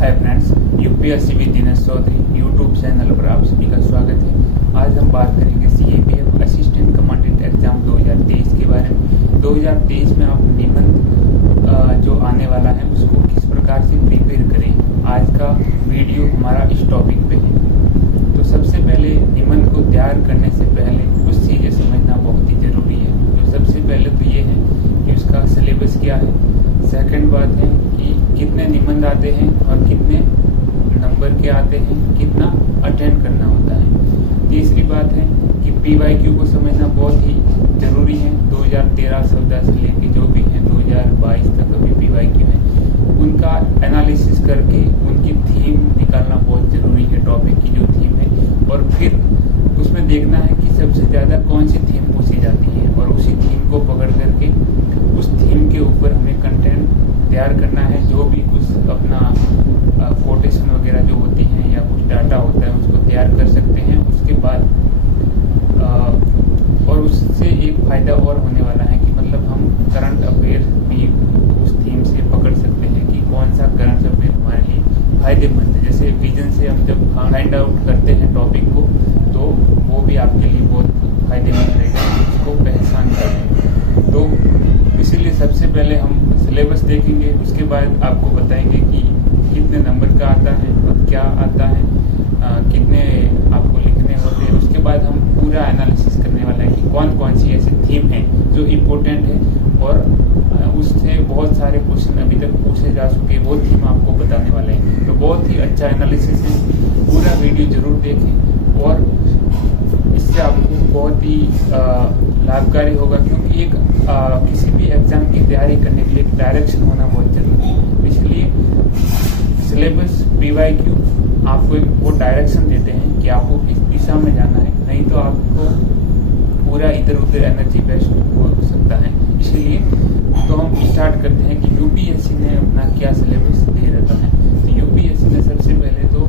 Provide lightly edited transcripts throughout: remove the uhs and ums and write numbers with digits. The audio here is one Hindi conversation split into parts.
Hi friends, UPSC with Dinesh Chaudhary YouTube channel पर आप सभी का स्वागत है। आज हम बात करेंगे सीएपीएफ असिस्टेंट कमांडेंट एग्जाम 2023 के बारे में। 2023 में आप निबंध जो आने वाला है उसको किस प्रकार से प्रिपेयर करें, आज का वीडियो हमारा इस टॉपिक पे है। तो सबसे पहले निबंध को तैयार करने से पहले कुछ चीज़ें समझना बहुत ही ज़रूरी है। तो सबसे पहले तो ये है कि उसका सिलेबस क्या है। सेकंड बात है कि कितने निबंध आते हैं और कितने नंबर के आते हैं, कितना अटेंड करना होता है। तीसरी बात है कि पीवाईक्यू को समझना बहुत ही ज़रूरी है। 2013-14 से लेके जो भी है 2022 तक अभी पीवाईक्यू है, उनका एनालिसिस करके उनकी थीम निकालना बहुत ज़रूरी है, टॉपिक की जो थीम है। और फिर उसमें देखना है कि सबसे ज़्यादा कौन सी थीम पूछी जाती है और उसी थीम को पकड़ करके उस थीम के ऊपर हमें कंटेंट तैयार करना है। जो भी कुछ अपना कोटेशन वगैरह जो होती हैं या कुछ डाटा होता है उसको तैयार कर सकते हैं। उसके बाद और उससे एक फ़ायदा और होने वाला है कि मतलब हम करंट अफेयर भी उस थीम से पकड़ सकते हैं कि कौन सा करंट अफेयर हमारे लिए फ़ायदेमंद है। जैसे विजन से हम जब फाइंड आउट करते हैं टॉपिक को, तो वो भी आपके लिए बहुत फ़ायदेमंद रहेगा, उसको पहचान करें। तो इसीलिए सबसे पहले हम सिलेबस देखेंगे, उसके बाद आपको बताएंगे कि कितने नंबर का आता है और क्या आता है, कितने आपको लिखने होते हैं। उसके बाद हम पूरा एनालिसिस करने वाला है कि कौन कौन सी ऐसी थीम है जो इम्पोर्टेंट है और उससे बहुत सारे क्वेश्चन अभी तक पूछे जा चुके हैं, वो थीम आपको बताने वाले हैं। तो बहुत ही अच्छा एनालिसिस है, पूरा वीडियो जरूर देखें और इससे आपको बहुत ही लाभकारी होगा, क्योंकि एक किसी भी एग्जाम की तैयारी करने के लिए एक डायरेक्शन होना बहुत जरूरी है। इसलिए सिलेबस पीवाईक्यू आपको एक वो डायरेक्शन देते हैं कि आपको किस दिशा में जाना है, नहीं तो आपको पूरा इधर उधर एनर्जी वेस्ट हो सकता है। इसलिए तो हम स्टार्ट करते हैं कि यूपीएससी ने अपना क्या सिलेबस दे रखा है। तो यूपीएससी ने सबसे पहले तो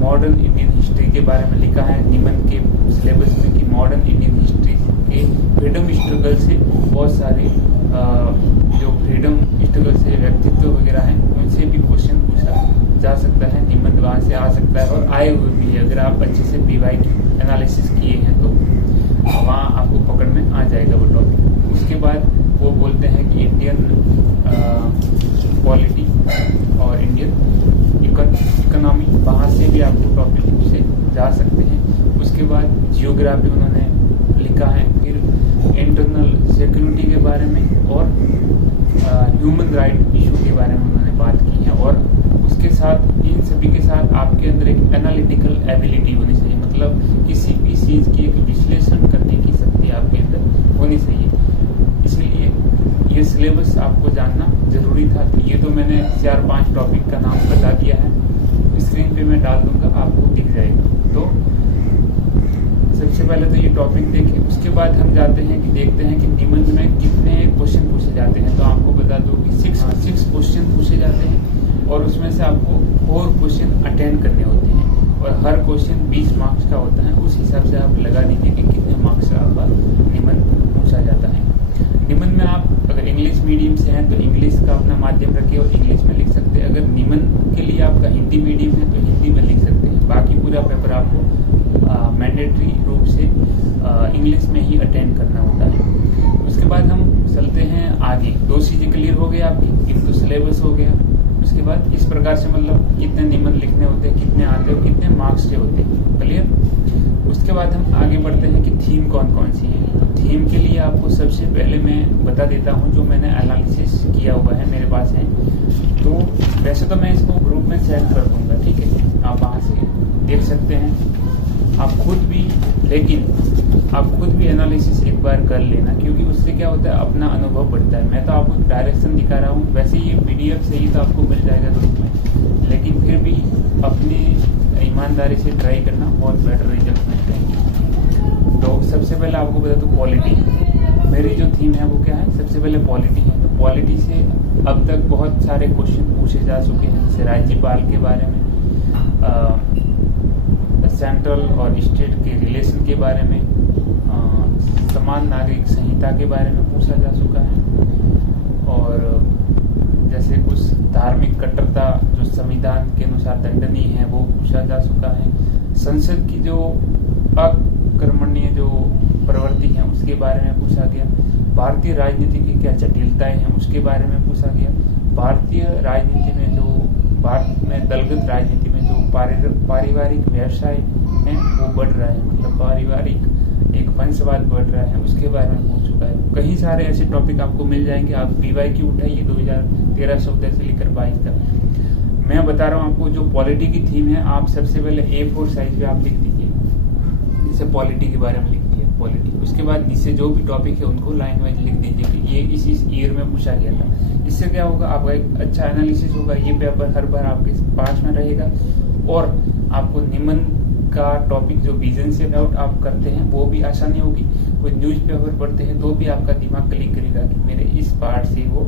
मॉडर्न इंडियन हिस्ट्री के बारे में लिखा है निबंध के सिलेबस में कि मॉडर्न इंडियन हिस्ट्री के फ्रीडम स्ट्रगल से बहुत सारे जो फ्रीडम स्ट्रगल से व्यक्तित्व वगैरह हैं उनसे भी क्वेश्चन पूछा जा सकता है, निबंध वहाँ से आ सकता है और आए हुए भी है। अगर आप अच्छे से पीवाईक्यू एनालिसिस किए हैं तो वहाँ आपको पकड़ में आ जाएगा वो टॉपिक। उसके बाद वो बोलते हैं कि इंडियन पॉलिटी और इंडियन इकोनॉमी, वहाँ से भी आपको टॉपिक से जा सकते हैं। उसके बाद जियोग्राफी उन्होंने लिखा है, फिर इंटरनल सिक्योरिटी के बारे में और ह्यूमन राइट इशू के बारे में उन्होंने बात की है। और उसके साथ इन सभी के साथ आपके अंदर एक एनालिटिकल एबिलिटी होनी चाहिए, मतलब किसी भी चीज़ की एक विश्लेषण करने की शक्ति आपके अंदर होनी चाहिए। इसलिए ये सिलेबस आपको जानना जरूरी था। तो ये तो मैंने 4-5 टॉपिक का नाम बता दिया है, स्क्रीन पे मैं डाल दूंगा, आपको दिख जाएगा। तो सबसे पहले तो ये टॉपिक देखें, उसके बाद हम जाते हैं कि देखते हैं कि निबंध में कितने क्वेश्चन पूछे जाते हैं। तो आपको बता दूं कि 6 क्वेश्चन पूछे जाते हैं और उसमें से आपको 4 क्वेश्चन अटेंड करने होते हैं और हर क्वेश्चन 20 मार्क्स का होता है। उस हिसाब से आप लगा दीजिए कि कितने मार्क्स का आपका निबंध पूछा जाता है। निबंध में आप अगर इंग्लिश मीडियम से हैं तो इंग्लिश का अपना माध्यम रखिए और इंग्लिश में लिख सकते हैं। अगर निबंध के लिए आपका हिंदी मीडियम है तो हिंदी में लिख सकते हैं। बाकी पूरा पेपर आपको मैंडेटरी रूप से इंग्लिश में ही अटेंड करना होता है। उसके बाद हम चलते हैं आगे। 2 चीज़ें क्लियर हो गई आपकी, एक तो सिलेबस हो गया, उसके बाद इस प्रकार से मतलब कितने निबंध लिखने होते हैं, कितने आते हैं, कितने मार्क्स के होते हैं, क्लियर। उसके बाद हम आगे बढ़ते हैं कि थीम कौन कौन सी है। तो थीम के लिए आपको सबसे पहले मैं बता देता हूँ, जो मैंने एनालिसिस किया हुआ है मेरे पास है। तो वैसे तो मैं इसको ग्रुप में सेट कर दूंगा, ठीक है, आप वहाँ से देख सकते हैं आप खुद भी, लेकिन आप खुद भी एनालिसिस एक बार कर लेना, क्योंकि उससे क्या होता है अपना अनुभव बढ़ता है। मैं तो आपको डायरेक्शन दिखा रहा हूँ, वैसे ये पीडीएफ से ही तो आपको मिल जाएगा ग्रुप में, लेकिन फिर भी अपनी ईमानदारी से ट्राई करना, बहुत बेटर रिजल्ट मिलते हैं। तो सबसे पहले आपको बता दूँ पॉलिटी, मेरी जो थीम है वो क्या है, सबसे पहले पॉलिटी है। तो पॉलिटी से अब तक बहुत सारे क्वेश्चन पूछे जा चुके हैं, जैसे राज्यपाल के बारे में, सेंट्रल और स्टेट के रिलेशन के बारे में, समान नागरिक संहिता के बारे में पूछा जा चुका है। और जैसे कुछ धार्मिक कट्टरता जो संविधान के अनुसार दंडनीय है वो पूछा जा चुका है। संसद की जो अकर्मण्य जो प्रवृत्ति है उसके बारे में पूछा गया। भारतीय राजनीति की क्या जटिलताएं हैं उसके बारे में पूछा गया। भारतीय राजनीति में जो भारत में दलगत राजनीति में जो पारिवारिक व्यवसाय है वो बढ़ रहा है, मतलब पारिवारिक एक वंशवाद बढ़ रहा है, उसके बारे में पूछ चुका है। कई सारे ऐसे टॉपिक आपको मिल जाएंगे। आप PYQ उठाइए 2013 से लेकर 22 तक। मैं बता रहा हूँ आपको जो पॉलिटी की थीम है, आप सबसे पहले A4 साइज पे आप लिख दीजिए, जैसे पॉलिटी के बारे में लिख दिया पॉलिटी। उसके बाद नीचे जो भी टॉपिक है उनको लाइन वाइज लिख दीजिए कि ये इस ईयर में पूछा गया था। इससे क्या होगा, आपका एक अच्छा एनालिसिस होगा। ये पेपर हर बार आपके पास में रहेगा और आपको निम्न का टॉपिक जो विजन से अबाउट आप करते हैं वो भी आसानी होगी। कोई न्यूज पेपर पढ़ते हैं तो भी आपका दिमाग क्लिक करेगा कि मेरे इस पार्ट से वो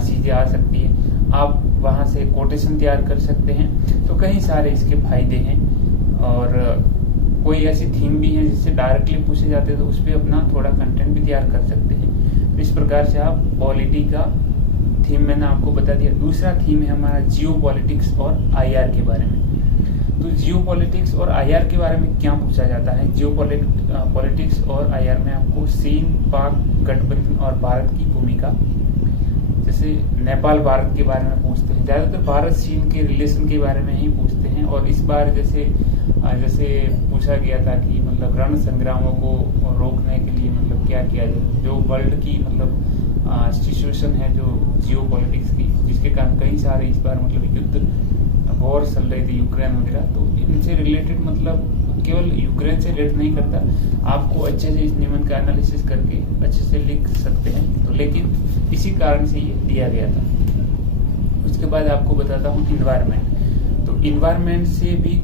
चीजें आ सकती है। आप वहां से कोटेशन तैयार कर सकते हैं। तो कई सारे इसके फायदे हैं और कोई ऐसी थीम भी है जिससे डायरेक्टली पूछे जाते हैं तो उस पर अपना थोड़ा कंटेंट भी तैयार कर सकते हैं। तो इस प्रकार से आप पॉलिटी का थीम मैंने आपको बता दिया। दूसरा थीम है हमारा जियो पॉलिटिक्स और IR के बारे में। तो जियो पॉलिटिक्स और IR के बारे में क्या पूछा जाता है, जियो पॉलिटिक्स और IR में आपको चीन पाक गठबंधन और भारत की भूमिका, जैसे नेपाल भारत के बारे में पूछते हैं। ज्यादातर भारत चीन के रिलेशन के बारे में ही पूछते हैं। और इस बार जैसे पूछा गया था कि मतलब रण संग्रामों को रोकने के लिए मतलब क्या किया जाए, जो वर्ल्ड की मतलब सिचुएशन है जो जियो पॉलिटिक्स की, जिसके कारण कई सारे इस बार मतलब युद्ध वॉर चल रही थी यूक्रेन वगैरह। तो इनसे रिलेटेड मतलब केवल यूक्रेन से रिलेट नहीं करता, आपको अच्छे से इस निबंध का एनालिसिस करके अच्छे से लिख सकते हैं। तो लेकिन इसी कारण से ये दिया गया था। उसके बाद आपको बताता हूँ इन्वायरमेंट। तो इन्वायरमेंट से भी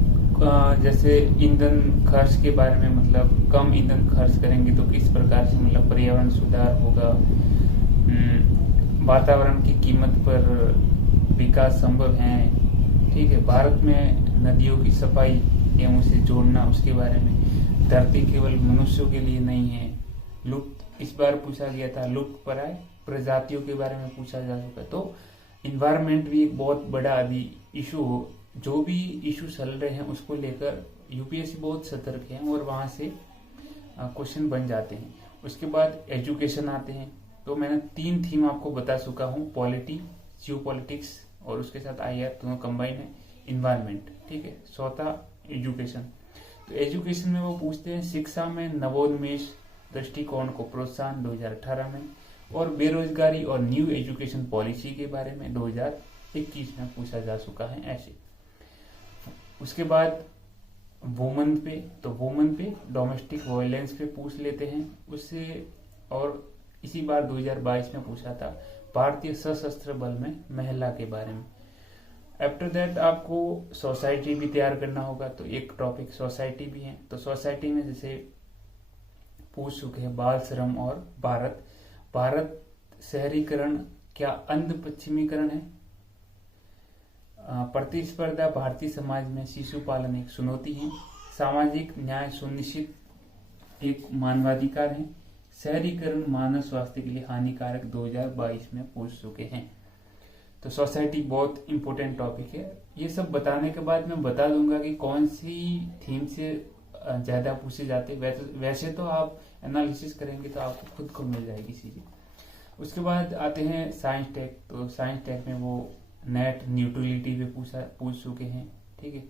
जैसे ईंधन खर्च के बारे में, मतलब कम ईंधन खर्च करेंगे तो किस प्रकार से मतलब पर्यावरण सुधार होगा, वातावरण की कीमत पर विकास संभव है। ठीक है, भारत में नदियों की सफाई एवं उसे जोड़ना, उसके बारे में। धरती केवल मनुष्यों के लिए नहीं है। लुप्त इस बार पूछा गया था, लुप्त प्राय प्रजातियों के बारे में पूछा जा चुका है। तो इन्वायरमेंट भी एक बहुत बड़ा अभी इशू हो, जो भी इशू चल रहे हैं उसको लेकर UPSC बहुत सतर्क है और वहां से क्वेश्चन बन जाते हैं। उसके बाद एजुकेशन आते हैं। तो मैंने 3 थीम आपको बता चुका हूँ, पॉलिटी, जियो पॉलिटिक्स और उसके साथ IR दोनों कंबाइन है, इन्वायरमेंट। ठीक है, चौथा एजुकेशन। तो एजुकेशन में वो पूछते हैं शिक्षा में नवोन्मेष दृष्टिकोण को प्रोत्साहन 2018 में, और बेरोजगारी और न्यू एजुकेशन पॉलिसी के बारे में 2021 में पूछा जा चुका है ऐसे। उसके बाद वुमन पे, तो वुमन पे डोमेस्टिक वायलेंस पे पूछ लेते हैं उससे। और इसी बार 2022 में पूछा था भारतीय सशस्त्र बल में महिला के बारे में। आफ्टर दैट आपको सोसाइटी भी तैयार करना होगा, तो एक टॉपिक सोसाइटी भी है। तो सोसाइटी में जैसे पूछ चुके हैं बाल श्रम और भारत शहरीकरण क्या अंध पश्चिमीकरण है, प्रतिस्पर्धा भारतीय समाज में शिशु पालन एक चुनौती है, सामाजिक न्याय सुनिश्चित एक मानवाधिकार है, शहरीकरण मानव स्वास्थ्य के लिए हानिकारक 2022 में पूछ चुके हैं। तो सोसाइटी बहुत इंपॉर्टेंट टॉपिक है। ये सब बताने के बाद मैं बता दूंगा कि कौन सी थीम से ज्यादा पूछे जाते हैं। वैसे तो आप एनालिसिस करेंगे तो आपको खुद को मिल जाएगी चीजें। उसके बाद आते हैं साइंस टेक। तो साइंस टेक में वो नेट न्यूट्रलिटी पे पूछ चुके हैं। ठीक है,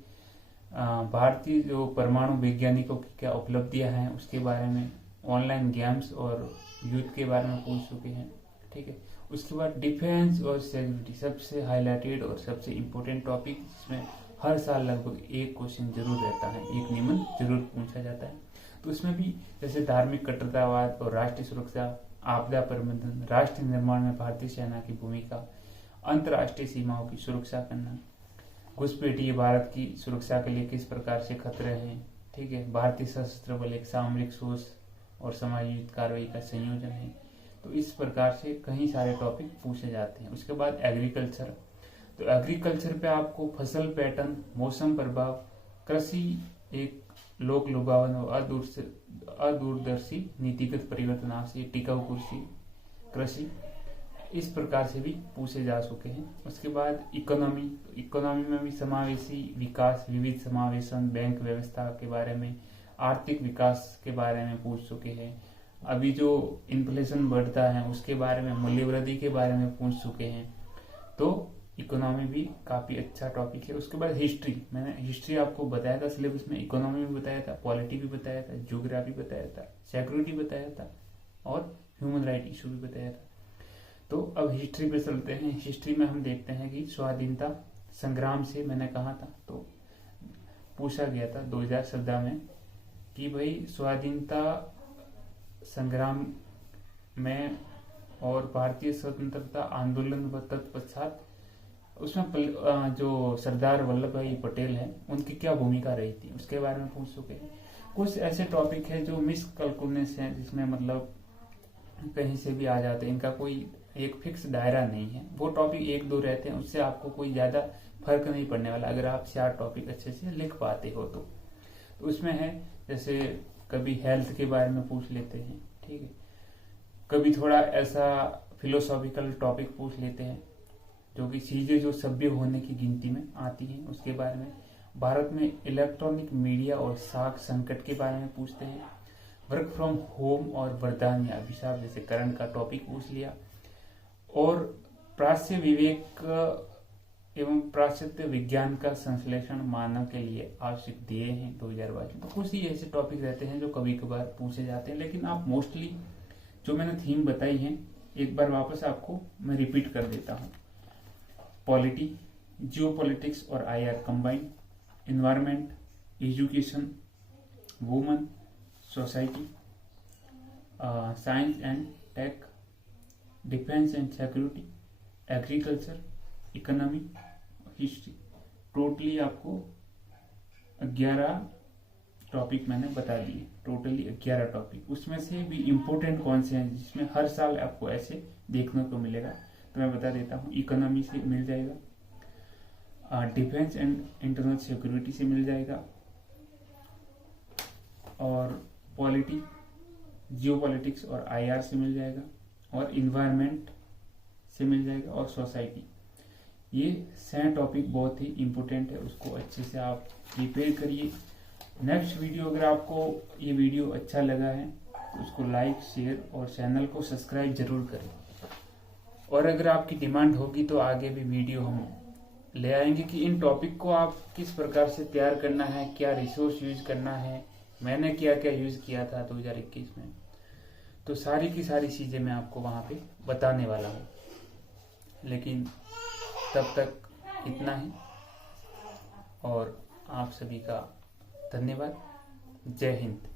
भारतीय जो परमाणु वैज्ञानिकों की क्या उपलब्धियां हैं उसके बारे में, ऑनलाइन गेम्स और यूथ के बारे में पूछ चुके हैं। ठीक है, उसके बाद डिफेंस और सिक्योरिटी सबसे हाईलाइटेड और सबसे इम्पोर्टेंट टॉपिक, जिसमें हर साल लगभग एक क्वेश्चन जरूर रहता है, एक निबंध जरूर पूछा जाता है। तो उसमें भी जैसे धार्मिक कट्टरतावाद और राष्ट्रीय सुरक्षा, आपदा प्रबंधन, राष्ट्र निर्माण में भारतीय सेना की भूमिका, अंतर्राष्ट्रीय सीमाओं की सुरक्षा करना, घुसपैठिए भारत की सुरक्षा के लिए किस प्रकार से खतरे हैं। ठीक है, भारतीय सशस्त्र बल एक सामरिक सोच और समायोजित कार्रवाई का संयोजन है। तो इस प्रकार से कई सारे टॉपिक पूछे जाते हैं। उसके बाद एग्रीकल्चर। तो एग्रीकल्चर पे आपको फसल पैटर्न, मौसम प्रभाव, कृषि एक लोक लुभावन और अदूरदर्शी नीतिगत परिवर्तन से टिकाऊ कृषि, इस प्रकार से भी पूछे जा चुके हैं। उसके बाद इकोनॉमी में भी समावेशी विकास, विविध समावेशन, बैंक व्यवस्था के बारे में, आर्थिक विकास के बारे में पूछ चुके हैं। अभी जो इन्फ्लेशन बढ़ता है उसके बारे में, मूल्य वृद्धि के बारे में पूछ चुके हैं। तो इकोनॉमी भी काफी अच्छा टॉपिक है। उसके बाद हिस्ट्री, मैंने हिस्ट्री आपको बताया था सिलेबस में, इकोनॉमी भी बताया था, पॉलिटी भी बताया था, ज्योग्राफी बताया था, सिक्योरिटी बताया था और ह्यूमन राइट इशू भी बताया था। तो अब हिस्ट्री पे चलते हैं। हिस्ट्री में हम देखते हैं कि स्वाधीनता संग्राम से, मैंने कहा था तो पूछा गया था 2014 में कि भाई स्वाधीनता संग्राम में और भारतीय स्वतंत्रता आंदोलन व तत्पश्चात उसमें जो सरदार वल्लभ भाई पटेल हैं उनकी क्या भूमिका रही थी, उसके बारे में पूछ चुके हैं। कुछ ऐसे टॉपिक है जो मिसकैलकुलेशन है, जिसमें मतलब कहीं से भी आ जाते हैं, इनका कोई एक फिक्स दायरा नहीं है। वो टॉपिक 1-2 रहते हैं, उससे आपको कोई ज्यादा फर्क नहीं पड़ने वाला अगर आप 4 टॉपिक अच्छे से लिख पाते हो तो उसमें है जैसे कभी हेल्थ के बारे में पूछ लेते हैं, ठीक है, कभी थोड़ा ऐसा फिलोसॉफिकल टॉपिक पूछ लेते हैं जो कि चीजें जो सभ्य होने की गिनती में आती हैं, उसके बारे में। भारत में इलेक्ट्रॉनिक मीडिया और साख संकट के बारे में पूछते हैं। वर्क फ्रॉम होम और वरदान या अभिशाप जैसे करंट का टॉपिक पूछ लिया। और प्राच्य विवेक एवं पाश्चात्य विज्ञान का संश्लेषण मानव के लिए आवश्यक दिए हैं 2022 में। तो कुछ ही ऐसे टॉपिक रहते हैं जो कभी कभार पूछे जाते हैं, लेकिन आप मोस्टली जो मैंने थीम बताई है एक बार वापस आपको मैं रिपीट कर देता हूँ। पॉलिटी, जियोपॉलिटिक्स और IR combined, environment, education, woman, society, science and tech, defence and security, agriculture, economy, history. Totally आपको 11 टॉपिक मैंने बता दिए, टोटली 11 टॉपिक। उसमें से भी इम्पोर्टेंट कौन से हैं जिसमें हर साल आपको ऐसे देखने को मिलेगा तो मैं बता देता हूँ। इकोनॉमी से मिल जाएगा, डिफेंस एंड इंटरनल सिक्योरिटी से मिल जाएगा, और पॉलिटी, जियोपॉलिटिक्स और आईआर से मिल जाएगा, और इन्वायरमेंट से मिल जाएगा, और सोसाइटी। ये 6 टॉपिक बहुत ही इम्पोर्टेंट है, उसको अच्छे से आप प्रिपेयर करिए। नेक्स्ट वीडियो, अगर आपको ये वीडियो अच्छा लगा है तो उसको लाइक, शेयर और चैनल को सब्सक्राइब जरूर करें। और अगर आपकी डिमांड होगी तो आगे भी वीडियो हम ले आएंगे कि इन टॉपिक को आप किस प्रकार से तैयार करना है, क्या रिसोर्स यूज करना है, मैंने क्या क्या यूज किया था 2021 में। तो सारी की सारी चीजें मैं आपको वहां पे बताने वाला हूँ। लेकिन तब तक इतना ही, और आप सभी का धन्यवाद। जय हिंद।